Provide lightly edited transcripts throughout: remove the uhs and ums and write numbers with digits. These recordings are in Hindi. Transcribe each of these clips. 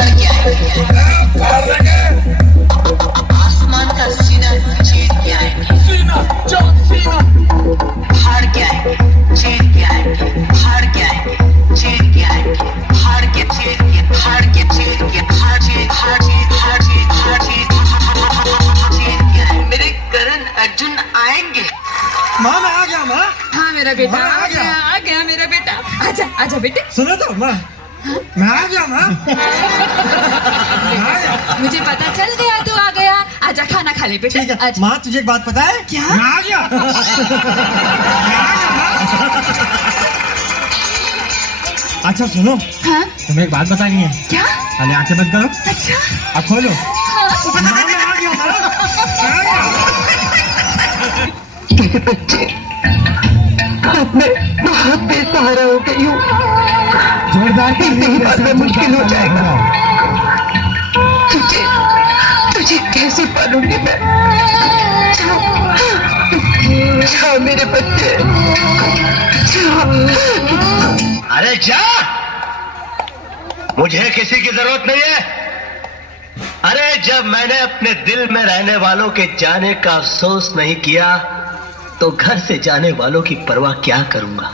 हार गया है। आसमान का सीना चीर के आएंगे। हार गया है, चीर के आएंगे। हार गया है, चीर के आएंगे। हार के चीर के, हार के चीर के, हार चीर, हार चीर, हार चीर, हार चीर, चीर के आएंगे। मेरे करण अर्जुन आएंगे। माँ मैं आ गया माँ। हाँ मेरा बेटा हाँ, आ गया मेरा बेटा। आजा आजा बेटे। सुनो तो माँ, मैं आ गया माँ। मुझे पता चल गया तू आ गया। आजा खाना खा ले बेटे। ठीक है आजा। माँ, तुझे एक बात पता है? क्या? मैं आ गया। मैं आ गया माँ। अच्छा सुनो, हाँ तुम्हें एक बात बतानी है। क्या? पहले आंखें बंद करो। अच्छा अब खोलो। हाँ। माँ मैं आ गया माँ। मैं आ गया। मेरे बच्चे, अब मैं बहुत बेसहारा हो गई हूँ। जोरदार पालना मुश्किल हो जाएगा। तुझे कैसे पालूंगी मैं? जाओ मेरे बच्चे, जाओ। अरे जा, मुझे किसी की जरूरत नहीं है। अरे जब मैंने अपने दिल में रहने वालों के जाने का अफसोस नहीं किया तो घर से जाने वालों की परवाह क्या करूंगा।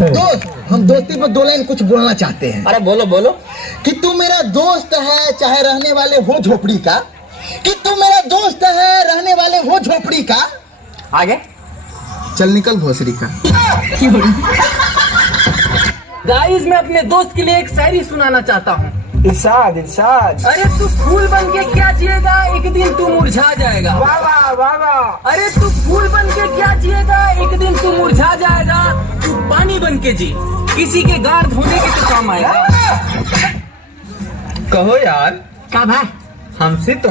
दोस्त, हम दोस्ती पर दो लाइन कुछ बोलना चाहते हैं। अरे बोलो बोलो। कि तू मेरा दोस्त है चाहे रहने वाले हो झोपड़ी का। कि तू मेरा दोस्त है रहने वाले हो झोपड़ी का। आगे चल निकल भोसरी का। गाइस मैं अपने दोस्त के लिए एक शायरी सुनाना चाहता हूँ। इरशाद इरशाद। अरे तू फूल बन के क्या जिएगा, एक दिन तू मुरझा जाएगा। वाह वाह वाह वाह। अरे तू फूल बन के क्या जिएगा, एक दिन तू मुरझा जाएगा। तू पानी बन के जी, किसी के गाड़ धोने के तो काम आएगा। कहो यार, क्या भाई? हमसे तो